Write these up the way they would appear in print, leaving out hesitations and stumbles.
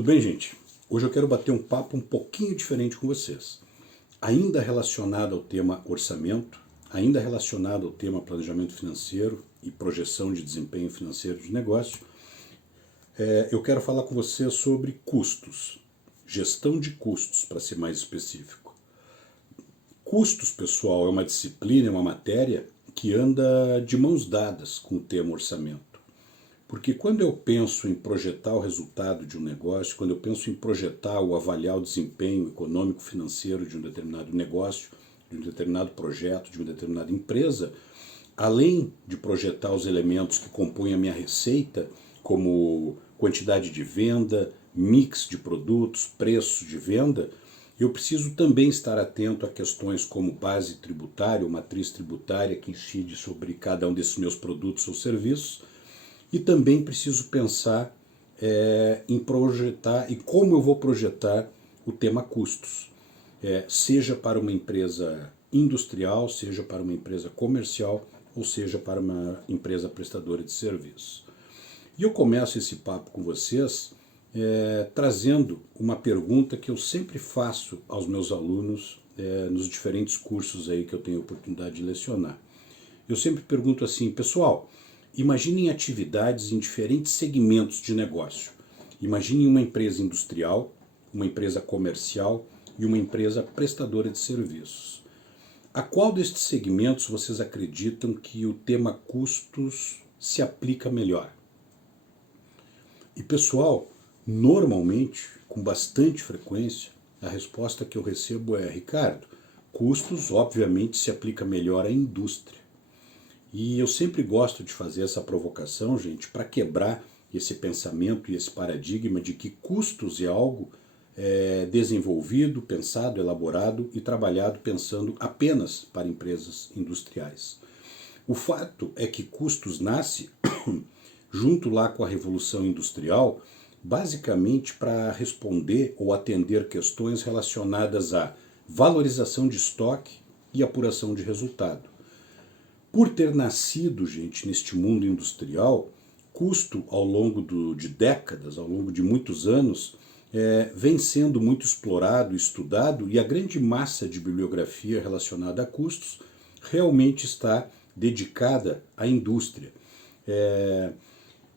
Tudo bem, gente? Hoje eu quero bater um papo um pouquinho diferente com vocês. Ainda relacionado ao tema orçamento, ainda relacionado ao tema planejamento financeiro e projeção de desempenho financeiro de negócio, eu quero falar com vocês sobre custos, gestão de custos, para ser mais específico. Custos, pessoal, é uma disciplina, é uma matéria que anda de mãos dadas com o tema orçamento. Porque quando eu penso em projetar o resultado de um negócio, quando eu penso em projetar ou avaliar o desempenho econômico-financeiro de um determinado negócio, de um determinado projeto, de uma determinada empresa, além de projetar os elementos que compõem a minha receita, como quantidade de venda, mix de produtos, preço de venda, eu preciso também estar atento a questões como base tributária ou matriz tributária que incide sobre cada um desses meus produtos ou serviços. E também preciso pensar em projetar e como eu vou projetar o tema custos, seja para uma empresa industrial, seja para uma empresa comercial, ou seja para uma empresa prestadora de serviços. E eu começo esse papo com vocês trazendo uma pergunta que eu sempre faço aos meus alunos nos diferentes cursos aí que eu tenho a oportunidade de lecionar. Eu sempre pergunto assim, pessoal, imaginem atividades em diferentes segmentos de negócio. Imaginem uma empresa industrial, uma empresa comercial e uma empresa prestadora de serviços. A qual destes segmentos vocês acreditam que o tema custos se aplica melhor? E pessoal, normalmente, com bastante frequência, a resposta que eu recebo é: Ricardo, custos obviamente se aplica melhor à indústria. E eu sempre gosto de fazer essa provocação, gente, para quebrar esse pensamento e esse paradigma de que custos é algo desenvolvido, pensado, elaborado e trabalhado pensando apenas para empresas industriais. O fato é que custos nasce junto lá com a Revolução Industrial, basicamente para responder ou atender questões relacionadas à valorização de estoque e apuração de resultado. Por ter nascido, gente, neste mundo industrial, custo ao longo de décadas, ao longo de muitos anos, vem sendo muito explorado, estudado, e a grande massa de bibliografia relacionada a custos realmente está dedicada à indústria.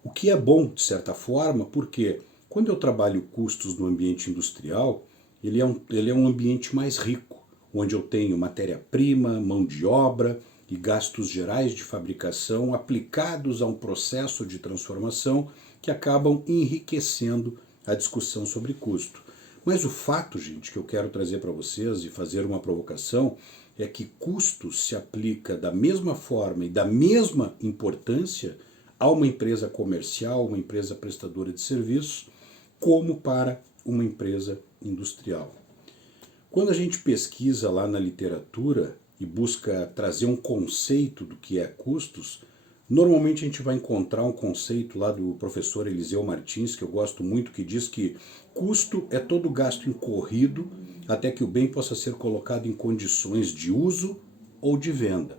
O que é bom, de certa forma, porque quando eu trabalho custos no ambiente industrial, ele é um ambiente mais rico, onde eu tenho matéria-prima, mão de obra e gastos gerais de fabricação aplicados a um processo de transformação que acabam enriquecendo a discussão sobre custo. Mas o fato, gente, que eu quero trazer para vocês e fazer uma provocação é que custo se aplica da mesma forma e da mesma importância a uma empresa comercial, uma empresa prestadora de serviços, como para uma empresa industrial. Quando a gente pesquisa lá na literatura e busca trazer um conceito do que é custos, normalmente a gente vai encontrar um conceito lá do professor Eliseu Martins, que eu gosto muito, que diz que custo é todo gasto incorrido até que o bem possa ser colocado em condições de uso ou de venda.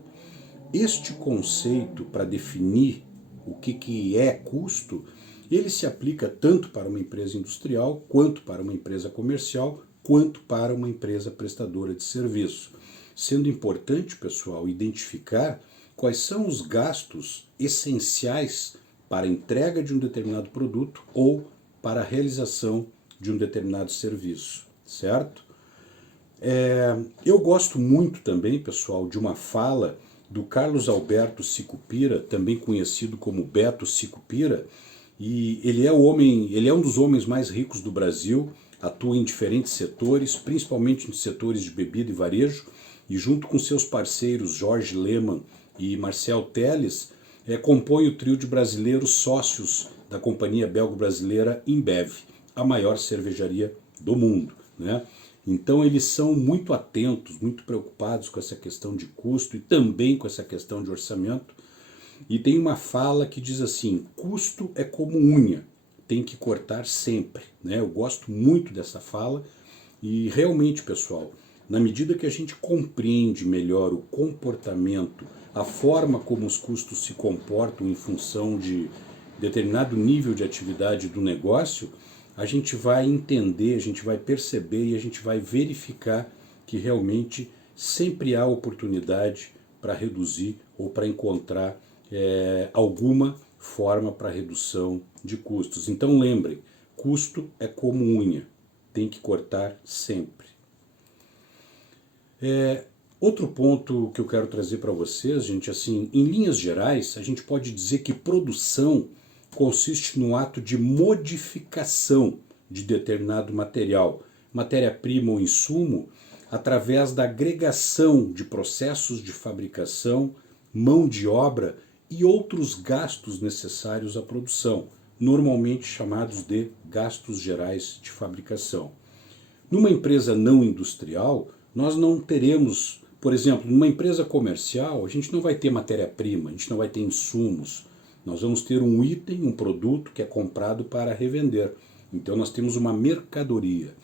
Este conceito, para definir o que é custo, ele se aplica tanto para uma empresa industrial, quanto para uma empresa comercial, quanto para uma empresa prestadora de serviço. Sendo importante, pessoal, identificar quais são os gastos essenciais para a entrega de um determinado produto ou para a realização de um determinado serviço, certo? Eu gosto muito também, pessoal, de uma fala do Carlos Alberto Sicupira, também conhecido como Beto Sicupira, e ele é um dos homens mais ricos do Brasil, atua em diferentes setores, principalmente nos setores de bebida e varejo, e junto com seus parceiros Jorge Lehmann e Marcel Telles, compõe o trio de brasileiros sócios da companhia belgo-brasileira Inbev, a maior cervejaria do mundo, né? Então eles são muito atentos, muito preocupados com essa questão de custo e também com essa questão de orçamento. E tem uma fala que diz assim: custo é como unha, tem que cortar sempre, né? Eu gosto muito dessa fala e realmente, pessoal, na medida que a gente compreende melhor o comportamento, a forma como os custos se comportam em função de determinado nível de atividade do negócio, a gente vai entender, a gente vai perceber e a gente vai verificar que realmente sempre há oportunidade para reduzir ou para encontrar alguma forma para redução de custos. Então lembrem, custo é como unha, tem que cortar sempre. Outro ponto que eu quero trazer para vocês, gente, assim, em linhas gerais, a gente pode dizer que produção consiste no ato de modificação de determinado material, matéria-prima ou insumo, através da agregação de processos de fabricação, mão de obra e outros gastos necessários à produção, normalmente chamados de gastos gerais de fabricação. Numa empresa não industrial, nós não teremos, por exemplo, numa empresa comercial, a gente não vai ter matéria-prima, a gente não vai ter insumos. Nós vamos ter um item, um produto que é comprado para revender. Então nós temos uma mercadoria.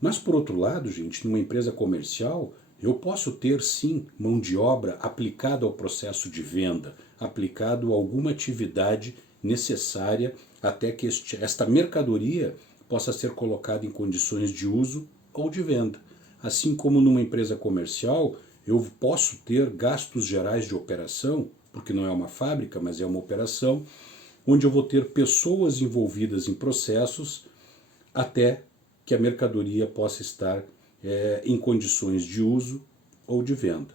Mas por outro lado, gente, numa empresa comercial, eu posso ter sim mão de obra aplicado ao processo de venda, aplicado a alguma atividade necessária até que esta mercadoria possa ser colocada em condições de uso ou de venda. Assim como numa empresa comercial, eu posso ter gastos gerais de operação, porque não é uma fábrica, mas é uma operação, onde eu vou ter pessoas envolvidas em processos até que a mercadoria possa estar em condições de uso ou de venda.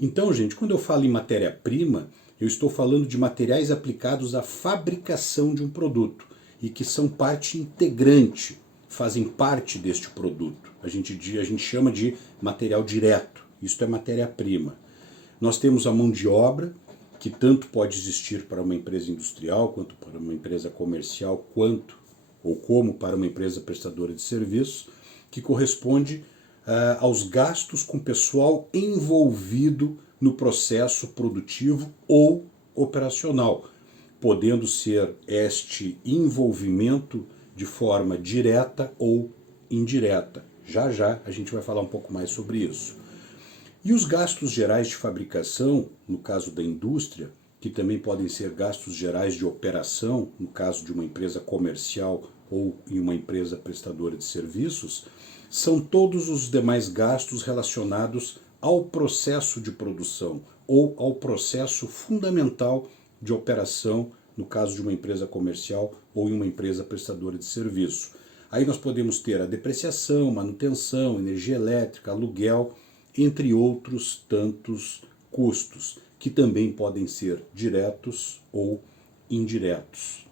Então, gente, quando eu falo em matéria-prima, eu estou falando de materiais aplicados à fabricação de um produto e que são parte integrante, fazem parte deste produto. A gente chama de material direto, isto é matéria-prima. Nós temos a mão de obra, que tanto pode existir para uma empresa industrial, quanto para uma empresa comercial, como para uma empresa prestadora de serviços, que corresponde aos gastos com pessoal envolvido no processo produtivo ou operacional, podendo ser este envolvimento de forma direta ou indireta. Já já a gente vai falar um pouco mais sobre isso. E os gastos gerais de fabricação, no caso da indústria, que também podem ser gastos gerais de operação, no caso de uma empresa comercial ou em uma empresa prestadora de serviços, são todos os demais gastos relacionados ao processo de produção ou ao processo fundamental de operação, no caso de uma empresa comercial ou em uma empresa prestadora de serviço. Aí nós podemos ter a depreciação, manutenção, energia elétrica, aluguel, entre outros tantos custos, que também podem ser diretos ou indiretos.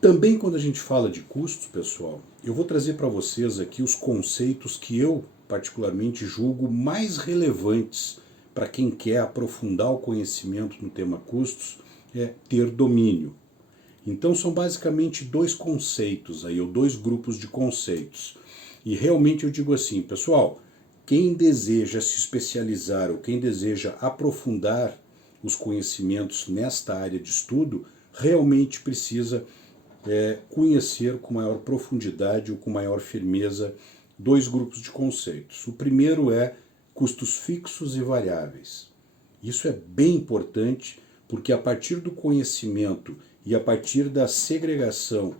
Também quando a gente fala de custos, pessoal, eu vou trazer para vocês aqui os conceitos que eu particularmente julgo mais relevantes para quem quer aprofundar o conhecimento no tema custos, é ter domínio. Então são basicamente dois conceitos aí, ou dois grupos de conceitos. E realmente eu digo assim, pessoal, quem deseja se especializar ou quem deseja aprofundar os conhecimentos nesta área de estudo, realmente precisa conhecer com maior profundidade ou com maior firmeza dois grupos de conceitos. O primeiro é custos fixos e variáveis. Isso é bem importante porque a partir do conhecimento e a partir da segregação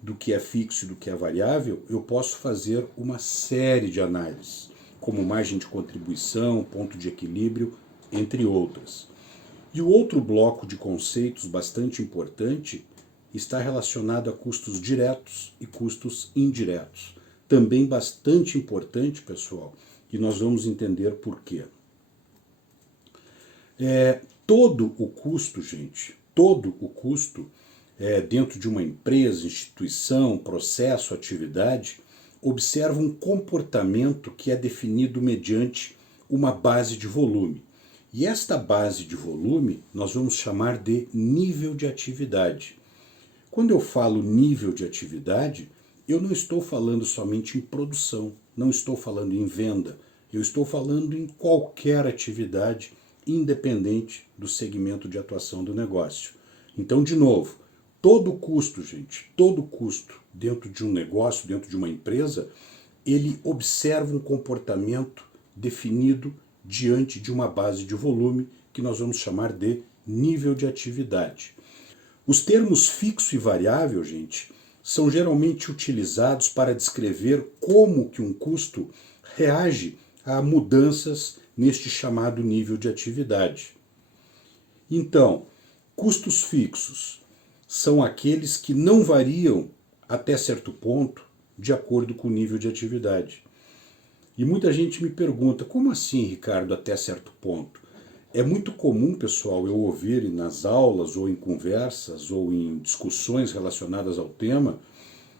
do que é fixo e do que é variável, eu posso fazer uma série de análises, como margem de contribuição, ponto de equilíbrio, entre outras. E o outro bloco de conceitos bastante importante está relacionado a custos diretos e custos indiretos. Também bastante importante, pessoal, e nós vamos entender por quê. Todo o custo, gente, todo o custo dentro de uma empresa, instituição, processo, atividade, observa um comportamento que é definido mediante uma base de volume. E esta base de volume nós vamos chamar de nível de atividade. Quando eu falo nível de atividade, eu não estou falando somente em produção, não estou falando em venda, eu estou falando em qualquer atividade, independente do segmento de atuação do negócio. Então, de novo, todo custo, gente, todo custo dentro de um negócio, dentro de uma empresa, ele observa um comportamento definido diante de uma base de volume que nós vamos chamar de nível de atividade. Os termos fixo e variável, gente, são geralmente utilizados para descrever como que um custo reage a mudanças neste chamado nível de atividade. Então, custos fixos são aqueles que não variam até certo ponto de acordo com o nível de atividade. E muita gente me pergunta, como assim, Ricardo, até certo ponto? É muito comum, pessoal, eu ouvir nas aulas ou em conversas ou em discussões relacionadas ao tema,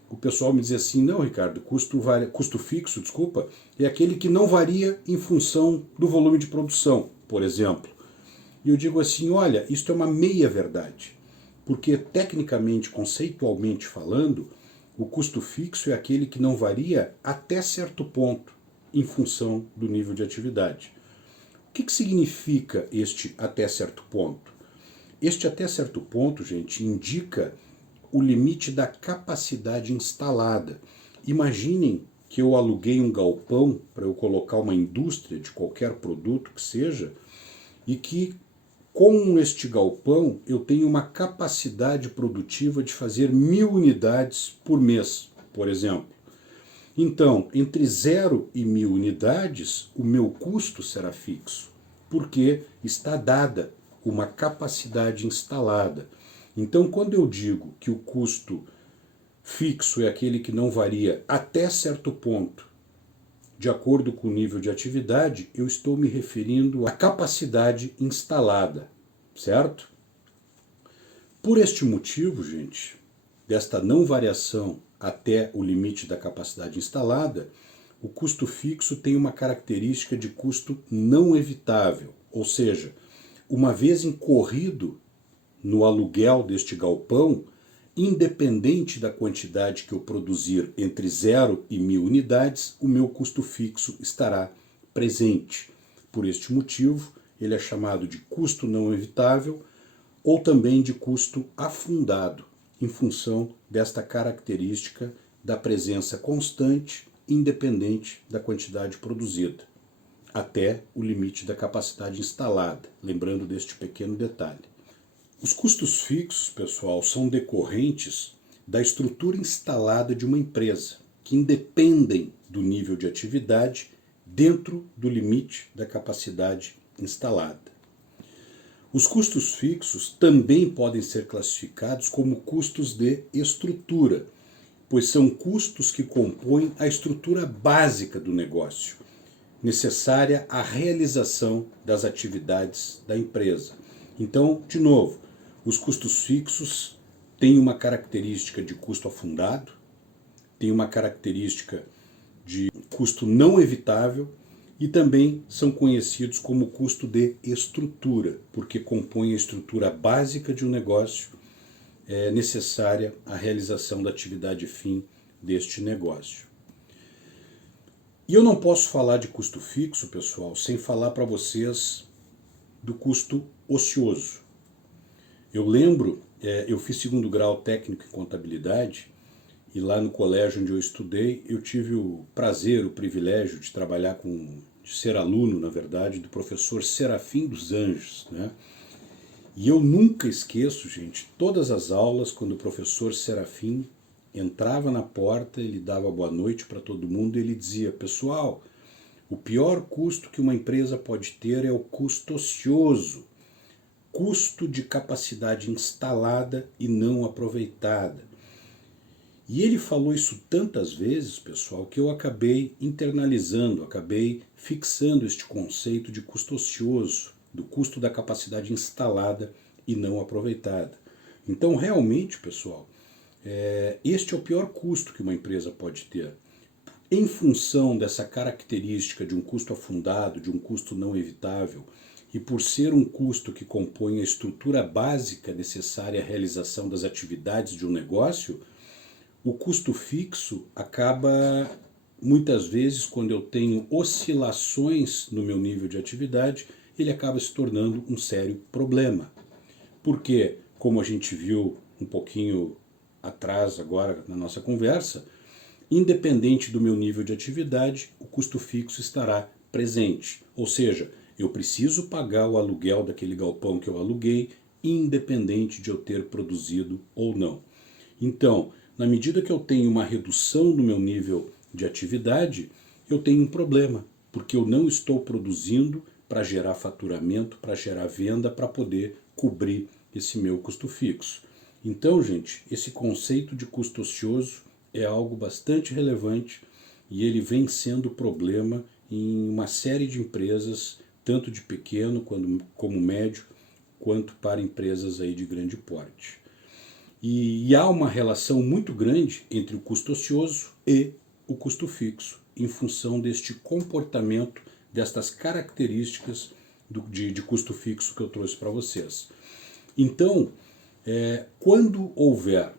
o pessoal me dizer assim, não, Ricardo, custo fixo, desculpa, é aquele que não varia em função do volume de produção, por exemplo. E eu digo assim, olha, isto é uma meia-verdade, porque tecnicamente, conceitualmente falando, o custo fixo é aquele que não varia até certo ponto em função do nível de atividade. O que significa este até certo ponto? Este até certo ponto, gente, indica o limite da capacidade instalada. Imaginem que eu aluguei um galpão para eu colocar uma indústria de qualquer produto que seja, e que com este galpão eu tenho uma capacidade produtiva de fazer 1000 unidades por mês, por exemplo. Então, entre 0 e 1000 unidades, o meu custo será fixo, porque está dada uma capacidade instalada. Então, quando eu digo que o custo fixo é aquele que não varia até certo ponto, de acordo com o nível de atividade, eu estou me referindo à capacidade instalada, certo? Por este motivo, gente, desta não variação até o limite da capacidade instalada, o custo fixo tem uma característica de custo não evitável, ou seja, uma vez incorrido no aluguel deste galpão, independente da quantidade que eu produzir entre 0 e 1000 unidades, o meu custo fixo estará presente. Por este motivo, ele é chamado de custo não evitável ou também de custo afundado, em função desta característica da presença constante, independente da quantidade produzida, até o limite da capacidade instalada, lembrando deste pequeno detalhe. Os custos fixos, pessoal, são decorrentes da estrutura instalada de uma empresa, que independem do nível de atividade dentro do limite da capacidade instalada. Os custos fixos também podem ser classificados como custos de estrutura, pois são custos que compõem a estrutura básica do negócio, necessária à realização das atividades da empresa. Então, de novo, os custos fixos têm uma característica de custo afundado, têm uma característica de custo não evitável e também são conhecidos como custo de estrutura, porque compõem a estrutura básica de um negócio necessária à realização da atividade fim deste negócio. E eu não posso falar de custo fixo, pessoal, sem falar para vocês do custo ocioso. Eu lembro, eu fiz 2º grau técnico em contabilidade e lá no colégio onde eu estudei, eu tive o prazer, o privilégio de trabalhar de ser aluno, na verdade, do professor Serafim dos Anjos, né? E eu nunca esqueço, gente, todas as aulas, quando o professor Serafim entrava na porta, ele dava boa noite para todo mundo e ele dizia, pessoal, o pior custo que uma empresa pode ter é o custo ocioso, custo de capacidade instalada e não aproveitada. E ele falou isso tantas vezes, pessoal, que eu acabei internalizando, acabei fixando este conceito de custo ocioso, do custo da capacidade instalada e não aproveitada. Então, realmente, pessoal, este é o pior custo que uma empresa pode ter. Em função dessa característica de um custo afundado, de um custo não evitável, e por ser um custo que compõe a estrutura básica necessária à realização das atividades de um negócio, o custo fixo acaba, muitas vezes, quando eu tenho oscilações no meu nível de atividade, ele acaba se tornando um sério problema. Porque, como a gente viu um pouquinho atrás agora na nossa conversa, independente do meu nível de atividade, o custo fixo estará presente. Ou seja, eu preciso pagar o aluguel daquele galpão que eu aluguei, independente de eu ter produzido ou não. Então, na medida que eu tenho uma redução no meu nível de atividade, eu tenho um problema, porque eu não estou produzindo para gerar faturamento, para gerar venda, para poder cobrir esse meu custo fixo. Então, gente, esse conceito de custo ocioso é algo bastante relevante e ele vem sendo problema em uma série de empresas, tanto de pequeno como médio, quanto para empresas aí de grande porte. E há uma relação muito grande entre o custo ocioso e o custo fixo, em função deste comportamento, destas características de custo fixo que eu trouxe para vocês. Então, quando houver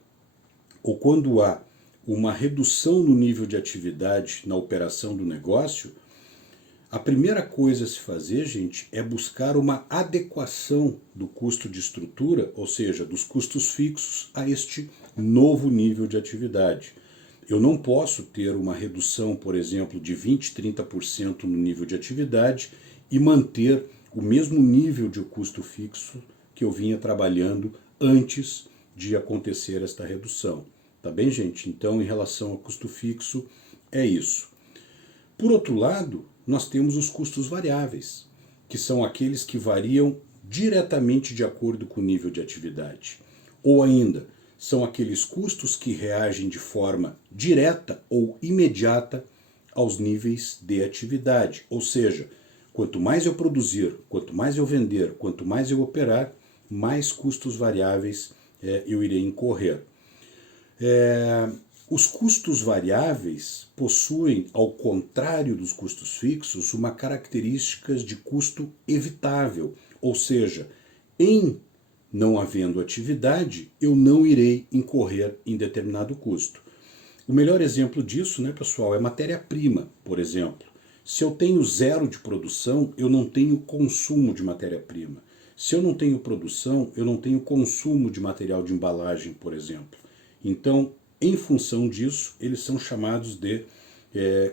ou quando há uma redução no nível de atividade na operação do negócio, a primeira coisa a se fazer, gente, é buscar uma adequação do custo de estrutura, ou seja, dos custos fixos, a este novo nível de atividade. Eu não posso ter uma redução, por exemplo, de 20%, 30% no nível de atividade e manter o mesmo nível de custo fixo que eu vinha trabalhando antes de acontecer esta redução. Tá bem, gente? Então, em relação ao custo fixo, é isso. Por outro lado, nós temos os custos variáveis, que são aqueles que variam diretamente de acordo com o nível de atividade. Ou ainda, são aqueles custos que reagem de forma direta ou imediata aos níveis de atividade. Ou seja, quanto mais eu produzir, quanto mais eu vender, quanto mais eu operar, mais custos variáveis eu irei incorrer. Os custos variáveis possuem, ao contrário dos custos fixos, uma característica de custo evitável, ou seja, em não havendo atividade, eu não irei incorrer em determinado custo. O melhor exemplo disso, né, pessoal, é matéria-prima, por exemplo. Se eu tenho zero de produção, eu não tenho consumo de matéria-prima. Se eu não tenho produção, eu não tenho consumo de material de embalagem, por exemplo. Então, em função disso, eles são chamados de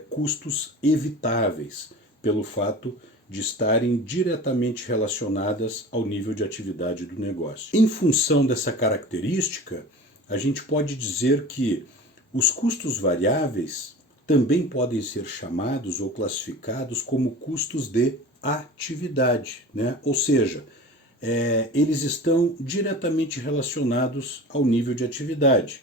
custos evitáveis, pelo fato de estarem diretamente relacionadas ao nível de atividade do negócio. Em função dessa característica, a gente pode dizer que os custos variáveis também podem ser chamados ou classificados como custos de atividade, né? Ou seja, eles estão diretamente relacionados ao nível de atividade.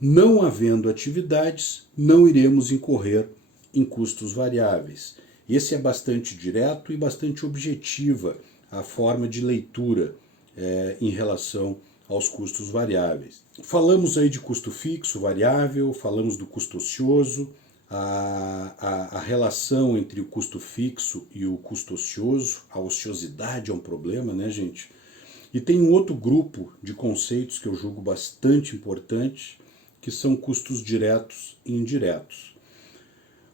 Não havendo atividades, não iremos incorrer em custos variáveis. Esse é bastante direto e bastante objetiva a forma de leitura em relação aos custos variáveis. Falamos aí de custo fixo, variável, falamos do custo ocioso, a relação entre o custo fixo e o custo ocioso, a ociosidade é um problema, né, gente? E tem um outro grupo de conceitos que eu julgo bastante importante, que são custos diretos e indiretos.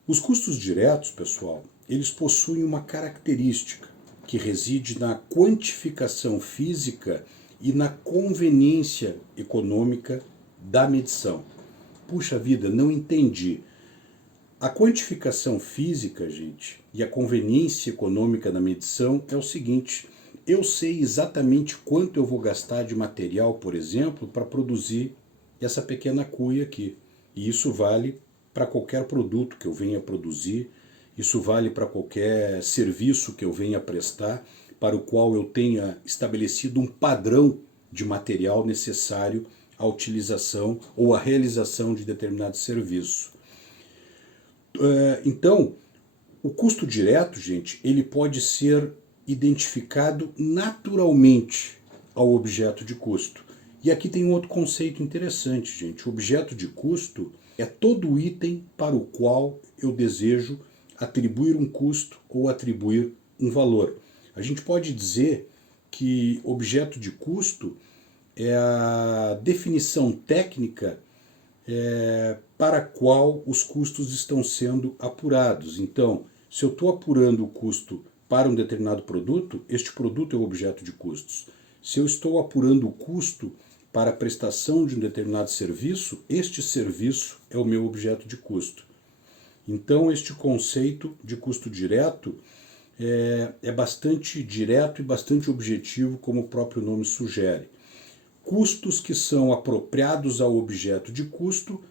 Os custos diretos, pessoal, eles possuem uma característica que reside na quantificação física e na conveniência econômica da medição. Puxa vida, não entendi. A quantificação física, gente, e a conveniência econômica da medição é o seguinte: eu sei exatamente quanto eu vou gastar de material, por exemplo, para produzir essa pequena cuia aqui. E isso vale para qualquer produto que eu venha produzir, isso vale para qualquer serviço que eu venha prestar, para o qual eu tenha estabelecido um padrão de material necessário à utilização ou à realização de determinado serviço. Então, o custo direto, gente, ele pode ser identificado naturalmente ao objeto de custo. E aqui tem um outro conceito interessante, gente. O objeto de custo é todo item para o qual eu desejo atribuir um custo ou atribuir um valor. A gente pode dizer que objeto de custo é a definição técnica para a qual os custos estão sendo apurados. Então, se eu estou apurando o custo para um determinado produto, este produto é o objeto de custos. Se eu estou apurando o custo para a prestação de um determinado serviço, este serviço é o meu objeto de custo. Então, este conceito de custo direto é bastante direto e bastante objetivo, como o próprio nome sugere. Custos que são apropriados ao objeto de custo,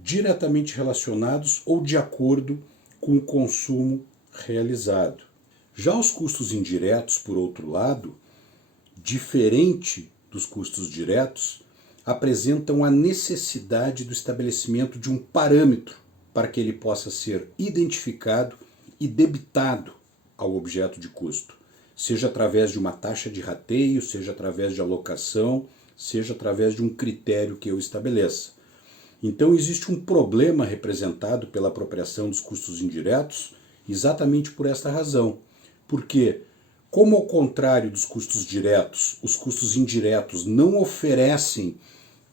diretamente relacionados ou de acordo com o consumo realizado. Já os custos indiretos, por outro lado, diferente dos custos diretos, apresentam a necessidade do estabelecimento de um parâmetro para que ele possa ser identificado e debitado ao objeto de custo, seja através de uma taxa de rateio, seja através de alocação, seja através de um critério que eu estabeleça. Então existe um problema representado pela apropriação dos custos indiretos exatamente por esta razão. Porque, como ao contrário dos custos diretos, os custos indiretos não oferecem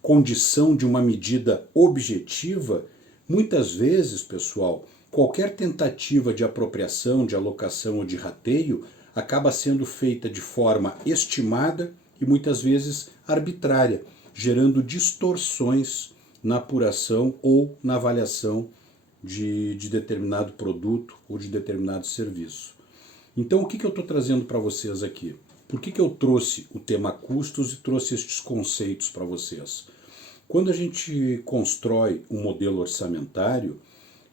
condição de uma medida objetiva, muitas vezes, pessoal, qualquer tentativa de apropriação, de alocação ou de rateio acaba sendo feita de forma estimada e muitas vezes arbitrária, gerando distorções na apuração ou na avaliação de determinado produto ou de determinado serviço. Então, o que eu estou trazendo para vocês aqui? Por que eu trouxe o tema custos e trouxe estes conceitos para vocês? Quando a gente constrói um modelo orçamentário,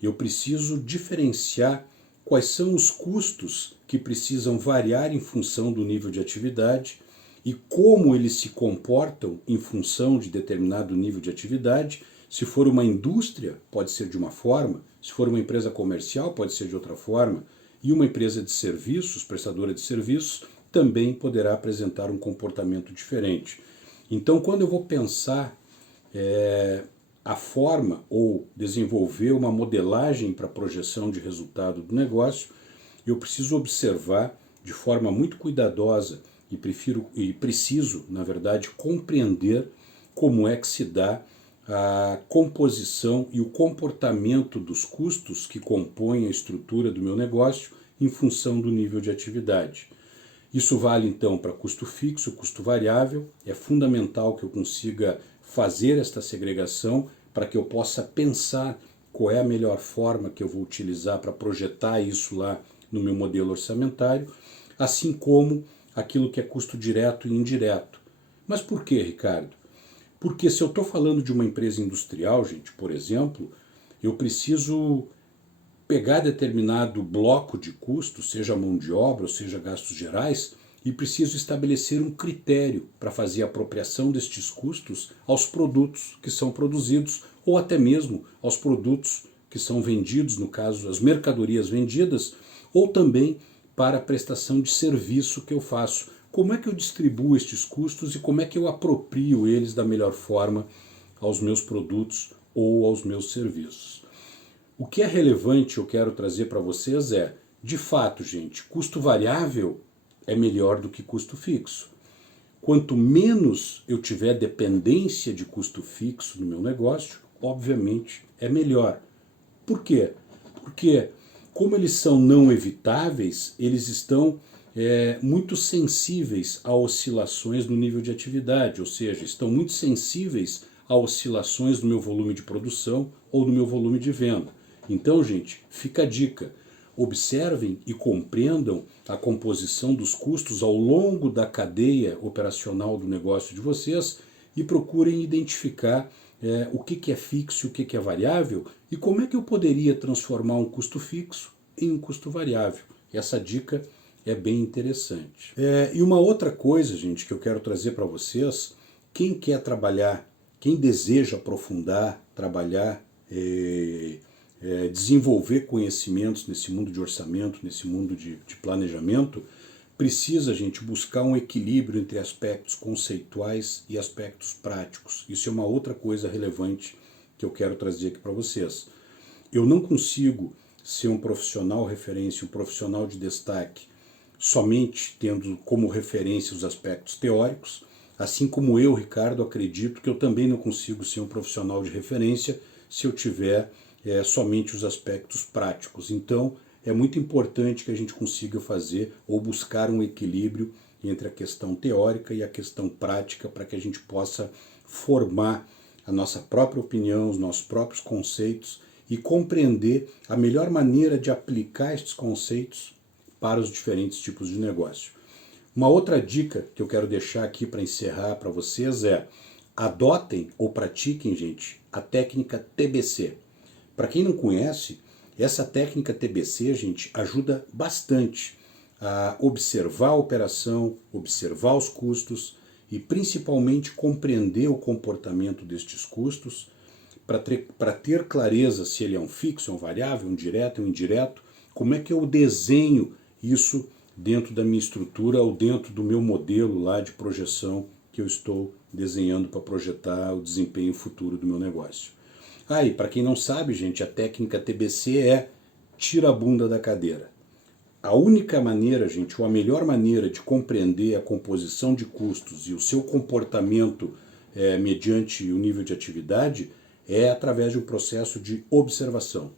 eu preciso diferenciar quais são os custos que precisam variar em função do nível de atividade e como eles se comportam em função de determinado nível de atividade. Se for uma indústria, pode ser de uma forma, se for uma empresa comercial, pode ser de outra forma, e uma empresa de serviços, prestadora de serviços, também poderá apresentar um comportamento diferente. Então, quando eu vou pensar a forma ou desenvolver uma modelagem para projeção de resultado do negócio, eu preciso observar de forma muito cuidadosa e preciso, na verdade, compreender como é que se dá a composição e o comportamento dos custos que compõem a estrutura do meu negócio em função do nível de atividade. Isso vale então para custo fixo, custo variável. É fundamental que eu consiga fazer esta segregação para que eu possa pensar qual é a melhor forma que eu vou utilizar para projetar isso lá no meu modelo orçamentário, assim como aquilo que é custo direto e indireto. Mas por que, Ricardo? Porque se eu estou falando de uma empresa industrial, gente, por exemplo, eu preciso pegar determinado bloco de custos, seja mão de obra ou seja gastos gerais, e preciso estabelecer um critério para fazer a apropriação destes custos aos produtos que são produzidos ou até mesmo aos produtos que são vendidos, no caso, as mercadorias vendidas, ou também para a prestação de serviço que eu faço. Como é que eu distribuo estes custos e como é que eu aproprio eles da melhor forma aos meus produtos ou aos meus serviços? O que é relevante eu quero trazer para vocês é, de fato, gente, custo variável é melhor do que custo fixo. Quanto menos eu tiver dependência de custo fixo no meu negócio, obviamente é melhor. Por quê? Porque, como eles são não evitáveis, eles estão muito sensíveis a oscilações no nível de atividade, ou seja, estão muito sensíveis a oscilações no meu volume de produção ou no meu volume de venda. Então, gente, fica a dica. Observem e compreendam a composição dos custos ao longo da cadeia operacional do negócio de vocês e procurem identificar o que é fixo e o que é variável e como é que eu poderia transformar um custo fixo em um custo variável. Essa dica é bem interessante. E uma outra coisa, gente, que eu quero trazer para vocês, quem quer trabalhar, quem deseja aprofundar, trabalhar, desenvolver conhecimentos nesse mundo de orçamento, nesse mundo de planejamento, precisa, gente, buscar um equilíbrio entre aspectos conceituais e aspectos práticos. Isso é uma outra coisa relevante que eu quero trazer aqui para vocês. Eu não consigo ser um profissional referência, um profissional de destaque, somente tendo como referência os aspectos teóricos, assim como eu, Ricardo, acredito que eu também não consigo ser um profissional de referência se eu tiver somente os aspectos práticos. Então, é muito importante que a gente consiga fazer ou buscar um equilíbrio entre a questão teórica e a questão prática para que a gente possa formar a nossa própria opinião, os nossos próprios conceitos e compreender a melhor maneira de aplicar estes conceitos para os diferentes tipos de negócio. Uma outra dica que eu quero deixar aqui para encerrar para vocês é: adotem ou pratiquem, gente, a técnica TBC. Para quem não conhece, essa técnica TBC, gente, ajuda bastante a observar a operação, observar os custos e principalmente compreender o comportamento destes custos para ter clareza se ele é um fixo, um variável, um direto, um indireto, como é que eu desenho isso dentro da minha estrutura ou dentro do meu modelo lá de projeção que eu estou desenhando para projetar o desempenho futuro do meu negócio. E para quem não sabe, gente, a técnica TBC é tira a bunda da cadeira. A única maneira, gente, ou a melhor maneira de compreender a composição de custos e o seu comportamento mediante o nível de atividade é através de um processo de observação.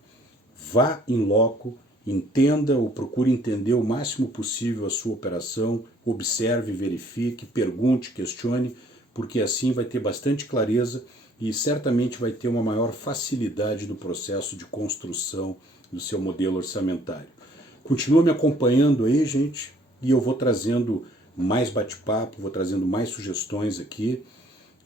Vá em loco, entenda ou procure entender o máximo possível a sua operação, observe, verifique, pergunte, questione, porque assim vai ter bastante clareza e certamente vai ter uma maior facilidade no processo de construção do seu modelo orçamentário. Continua me acompanhando aí, gente, e eu vou trazendo mais bate-papo, vou trazendo mais sugestões aqui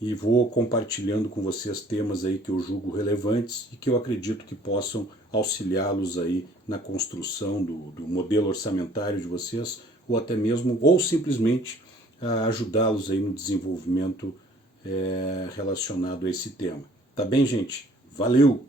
e vou compartilhando com vocês temas aí que eu julgo relevantes e que eu acredito que possam auxiliá-los aí na construção do modelo orçamentário de vocês, ou até mesmo, ou simplesmente ajudá-los aí no desenvolvimento relacionado a esse tema. Tá bem, gente? Valeu!